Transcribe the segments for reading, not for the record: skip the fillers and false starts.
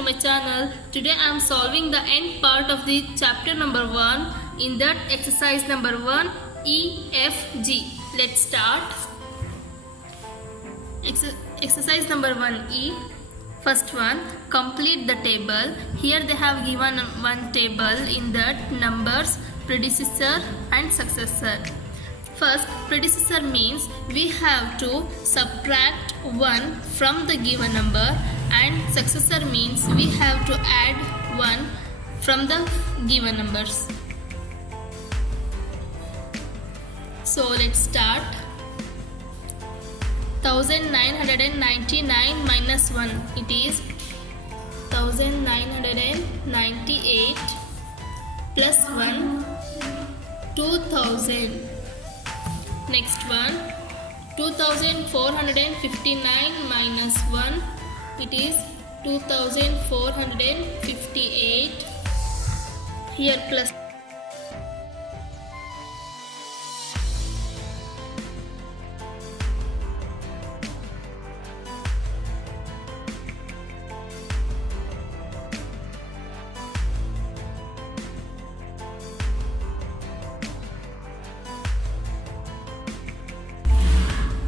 to my channel. Today I am solving the end part of the chapter number 1. In that exercise number 1, E, F, G. Let's start. Exercise number 1E. First one, complete the table. Here they have given one table, in that numbers, predecessor and successor. First, predecessor means we have to subtract 1 from the given number, and successor means we have to add 1 from the given numbers. So let's start. 1999 minus 1, it is 1998 plus 1, 2000. Next one, 2459 minus 1, it is 2458. Here plus.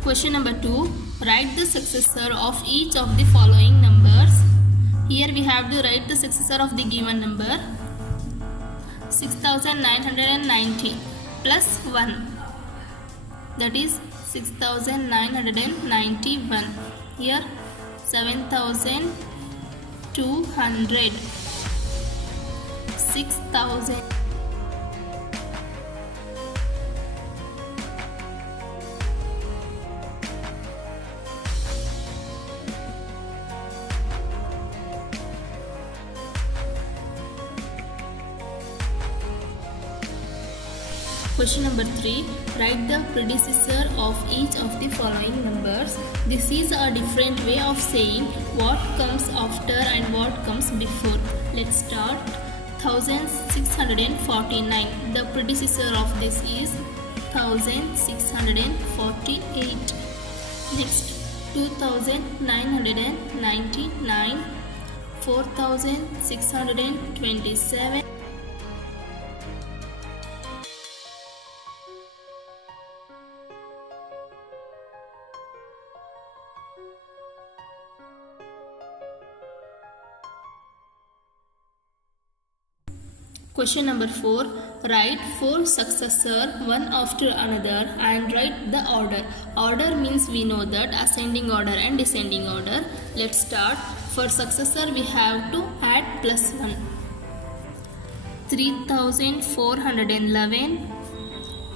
Question number 2. Write the successor of each of the following numbers. Here we have to write the successor of the given number. 6990 plus 1, that is 6991. Here 7200, 6000. Question number 3. Write the predecessor of each of the following numbers. This is a different way of saying what comes after and what comes before. Let's start. 1649. The predecessor of this is 1648. Next, 2999. 4627. Question number 4. Write 4 successor one after another and write the order. Order means we know that ascending order and descending order. Let's start. For successor we have to add plus 1. 3411,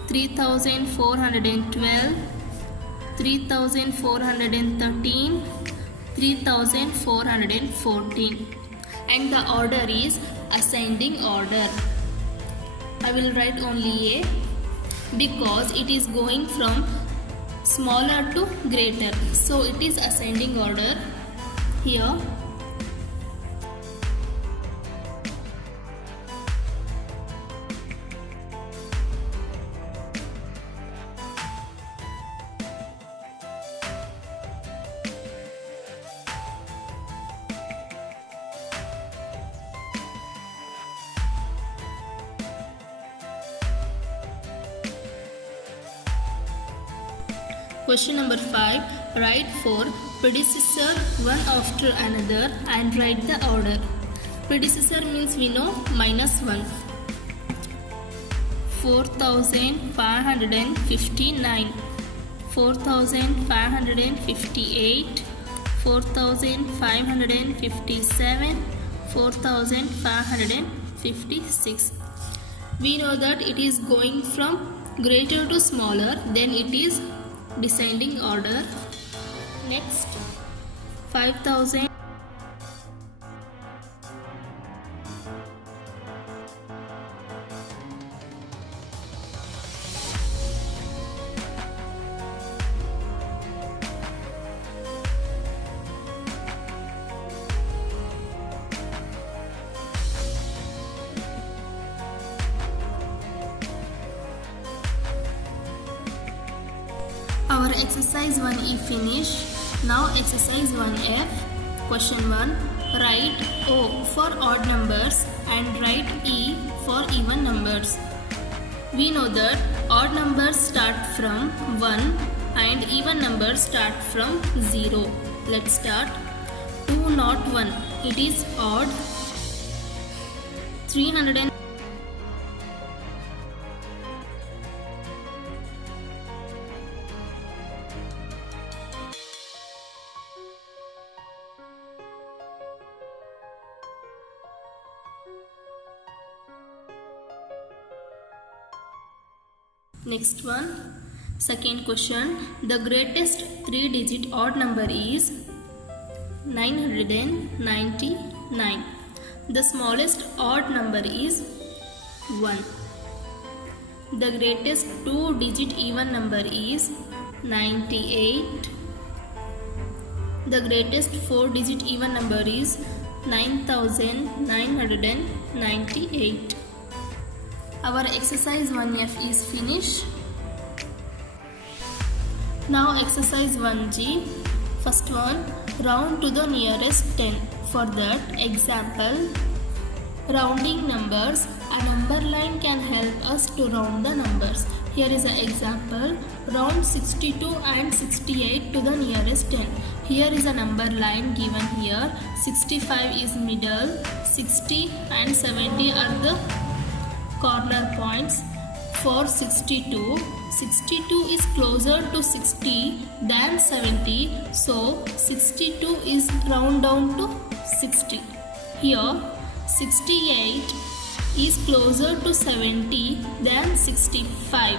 3412, 3413, 3414. And the order is ascending order. I will write only A because it is going from smaller to greater, so it is ascending order here. Question number 5. Write 4 predecessor one after another and write the order. Predecessor means we know minus 1. 4559, 4558, 4557, 4556. We know that it is going from greater to smaller, then it is descending order. Next, 5000. Our exercise 1E finish. Now exercise 1F. Question 1. Write O for odd numbers and write E for even numbers. We know that odd numbers start from 1 and even numbers start from 0. Let's start. 2 not 1. It is odd. 300 Next one, second question. The greatest 3-digit odd number is 999. The smallest odd number is 1. The greatest 2-digit even number is 98. The greatest 4-digit even number is 9998. Our exercise 1F is finished. Now exercise 1G. First one, round to the nearest 10. For that example, rounding numbers, a number line can help us to round the numbers. Here is an example, round 62 and 68 to the nearest 10. Here is a number line given here. 65 is middle, 60 and 70 are the corner points. For 62 is closer to 60 than 70, so 62 is round down to 60. Here 68 is closer to 70 than 65,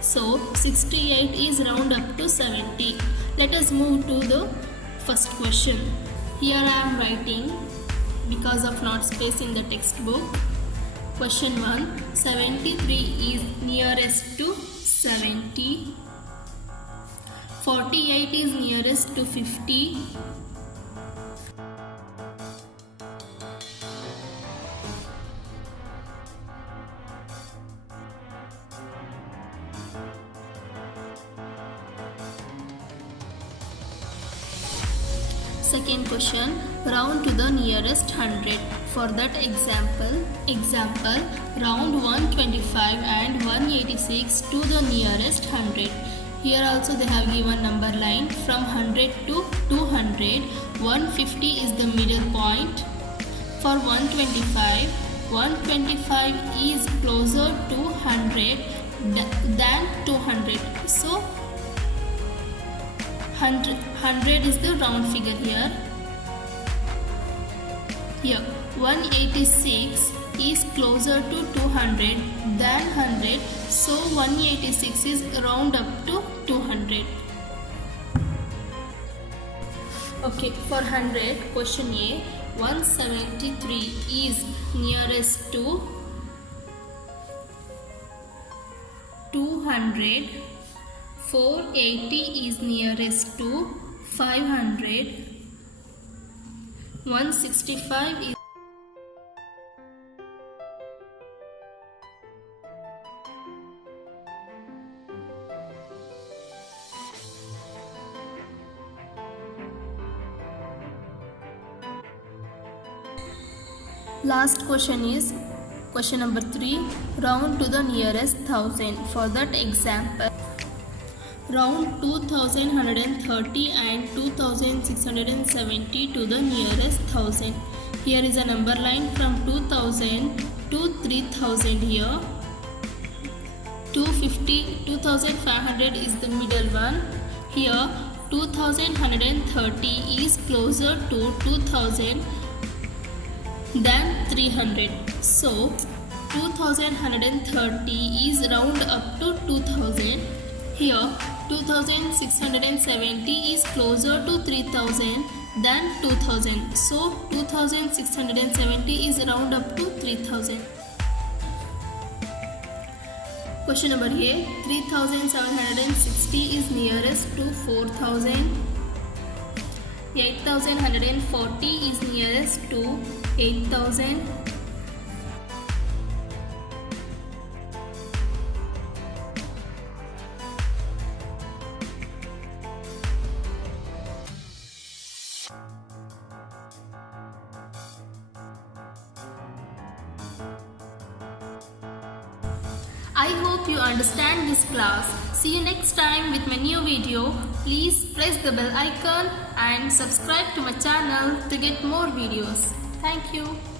so 68 is round up to 70. Let us move to the first question. Here I am writing because of not space in the textbook. Question 1. 73 is nearest to 70. 48 is nearest to 50. Second question, round to the nearest 100. For that example, round 125 and 186 to the nearest 100. Here also they have given number line from 100 to 200. 150 is the middle point. For 125 is closer to 100 than 200. So 100 is the round figure here. Here 186 is closer to 200 than 100, so 186 is round up to 200. Okay, for 100, question A, 173 is nearest to 200. 480 is nearest to 500. 165 is last question is question number 3, round to the nearest 1000. For that example, round 2130 and 2670 to the nearest 1000. Here is a number line from 2000 to 3000 here. 2500 is the middle one. Here 2130 is closer to 2000 than 300. So 2130 is round up to 2000. Here 2670 is closer to 3000 than 2000. So 2670 is round up to 3000. Question number A, 3760 is nearest to 4000. 8140 is nearest to 8000. I hope you understand this class. See you next time with my new video. Please press the bell icon and subscribe to my channel to get more videos. Thank you.